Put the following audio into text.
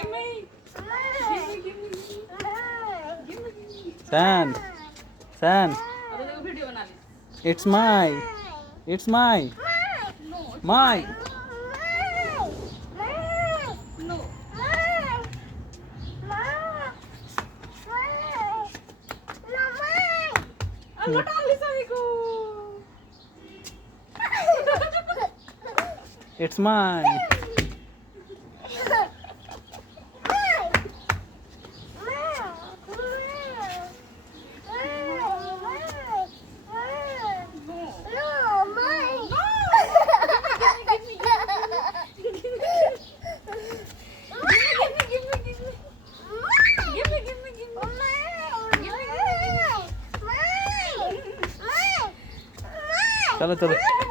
Give me. Give me. San, San, अब देखो video बना ली. it's my, it's my, No. my. No. Allah डाल सभी को. It's my. चलो चलो